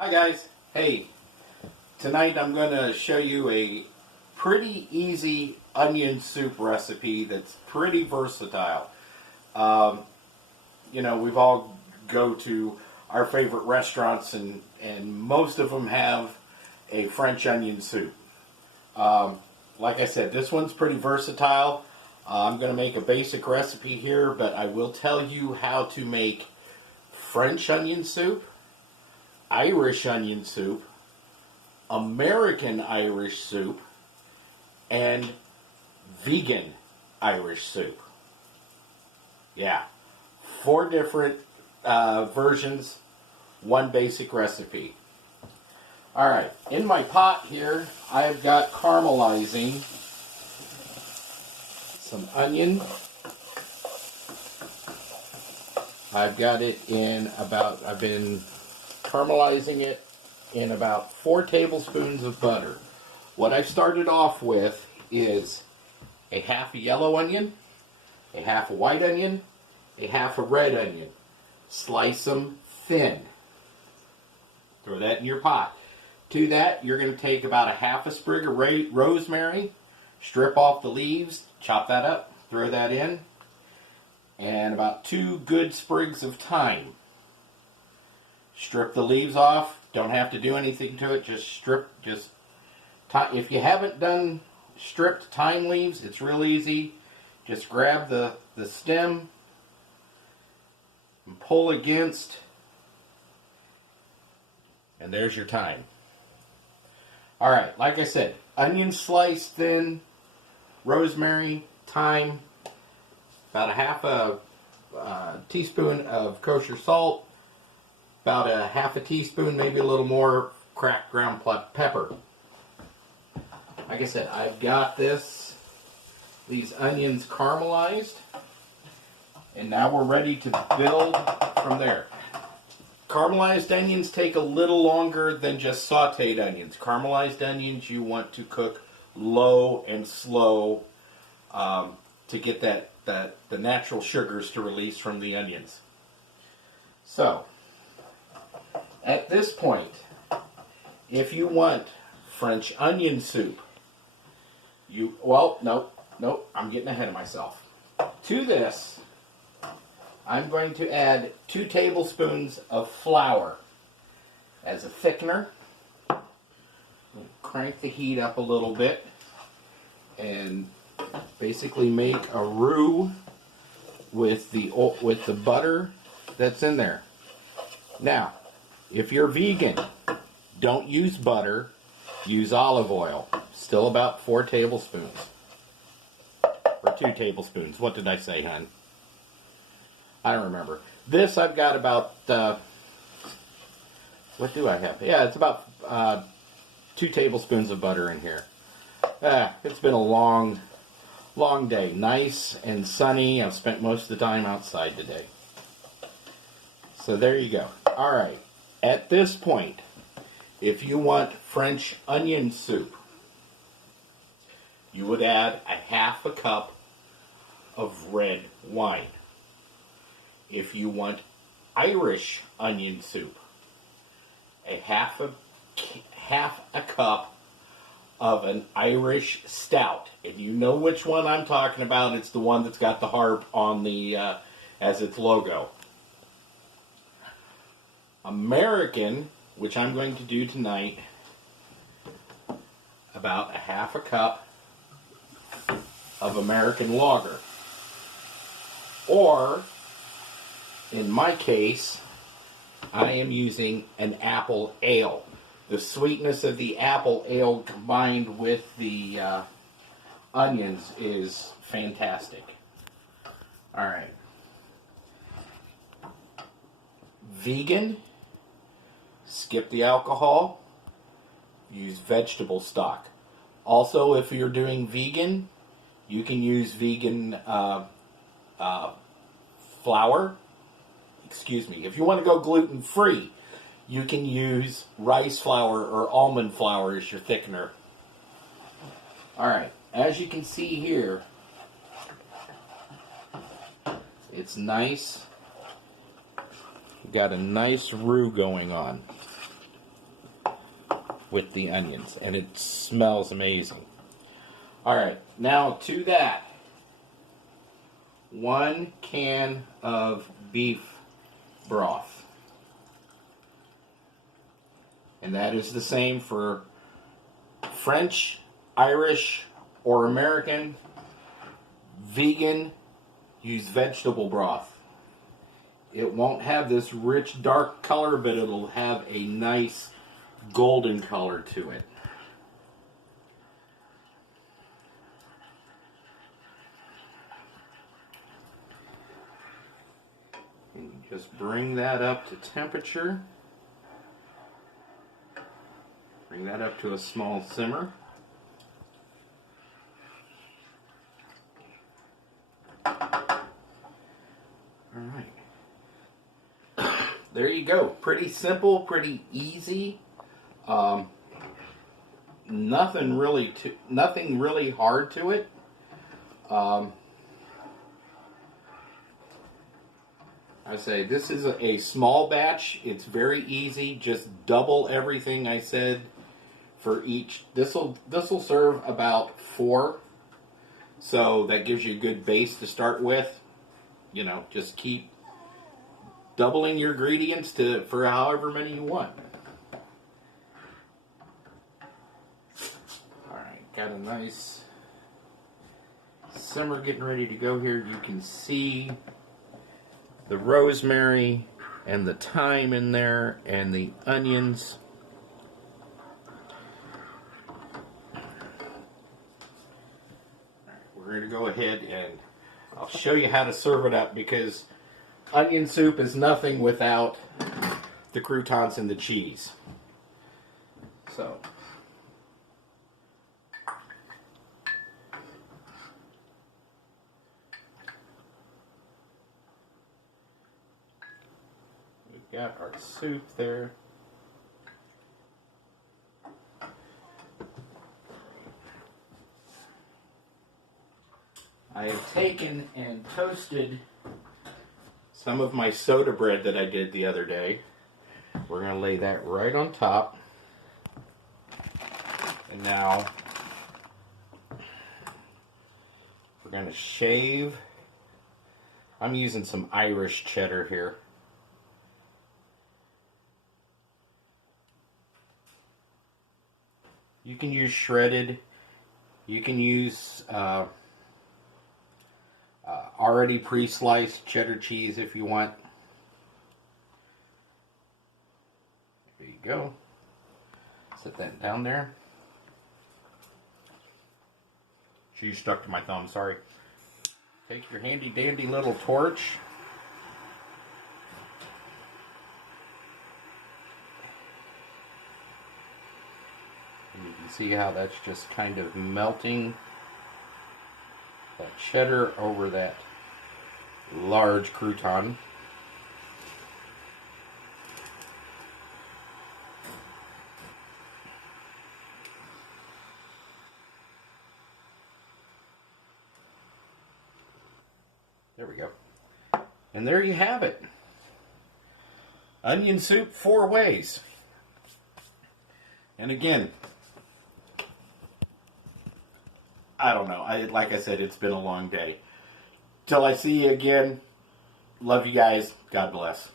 Hi guys. Hey, tonight I'm going to show you a pretty easy onion soup recipe that's pretty versatile. We've all go to our favorite restaurants and most of them have a French onion soup. Like I said, this one's pretty versatile. I'm going to make a basic recipe here, but I will tell you how to make French onion soup, Irish onion soup, American Irish soup, and vegan Irish soup. Yeah, 4 different versions, one basic recipe. Alright, in my pot here, I've got caramelizing some onion. I've been caramelizing it in about 4 tablespoons of butter. What I've started off with is a half a yellow onion, a half a white onion, a half a red onion. Slice them thin. Throw that in your pot. To that, you're going to take about a half a sprig of rosemary, strip off the leaves, chop that up, throw that in, and about 2 good sprigs of thyme. Strip the leaves off. Don't have to do anything to it. If you haven't done stripped thyme leaves, it's real easy. Just grab the stem and pull against, and there's your thyme. Alright, like I said, onion sliced thin, rosemary, thyme, about a half a teaspoon of kosher salt, about a half a teaspoon, maybe a little more, cracked ground pepper. Like I said, I've got these onions caramelized, and now we're ready to build from there. Caramelized onions take a little longer than just sauteed onions. Caramelized onions you want to cook low and slow to get the natural sugars to release from the onions. So, at this point, if you want French onion soup, nope, I'm getting ahead of myself. To this, I'm going to add 2 tablespoons of flour as a thickener. Crank the heat up a little bit and basically make a roux with the butter that's in there. Now, if you're vegan, don't use butter, use olive oil. Still about 4 tablespoons. Or 2 tablespoons. What did I say, hon? I don't remember. This I've got about, what do I have? Yeah, it's about 2 tablespoons of butter in here. It's been a long day. Nice and sunny. I've spent most of the time outside today. So there you go. Alright. At this point, if you want French onion soup, you would add a half a cup of red wine. If you want Irish onion soup, a half a cup of an Irish stout. And you know which one I'm talking about. It's the one that's got the harp on the as its logo. American, which I'm going to do tonight, about a half a cup of American lager. Or, in my case, I am using an apple ale. The sweetness of the apple ale combined with the onions is fantastic. Alright. Vegan, skip the alcohol, use vegetable stock. Also, if you're doing vegan, you can use vegan flour. Excuse me. If you want to go gluten-free, you can use rice flour or almond flour as your thickener. Alright, as you can see here, it's nice. We've got a nice roux going on. with the onions, and it smells amazing. All right, now to that, 1 can of beef broth. And that is the same for French, Irish, or American. Vegan, use vegetable broth. It won't have this rich dark color, but it'll have a nice golden color to it. And you just bring that up to temperature. Bring that up to a small simmer. Alright. There you go. Pretty simple, pretty easy. Nothing really hard to it. I say this is a small batch. It's very easy. Just double everything I said for each. This'll serve about 4. So that gives you a good base to start with. You know, just keep doubling your ingredients for however many you want. Alright, got a nice simmer getting ready to go here. You can see the rosemary and the thyme in there and the onions. We're going to go ahead and I'll show you how to serve it up, because onion soup is nothing without the croutons and the cheese. So, we've got our soup there. I have taken and toasted some of my soda bread that I did the other day. We're going to lay that right on top. And now we're going to shave. I'm using some Irish cheddar here. You can use shredded. You can use already pre-sliced cheddar cheese if you want. There you go. Set that down there. Cheese stuck to my thumb, sorry. Take your handy dandy little torch. And you can see how that's just kind of melting that cheddar over that large crouton. There we go. And there you have it. Onion soup 4 ways. And again, I don't know. Like I said, it's been a long day. Till I see you again, love you guys. God bless.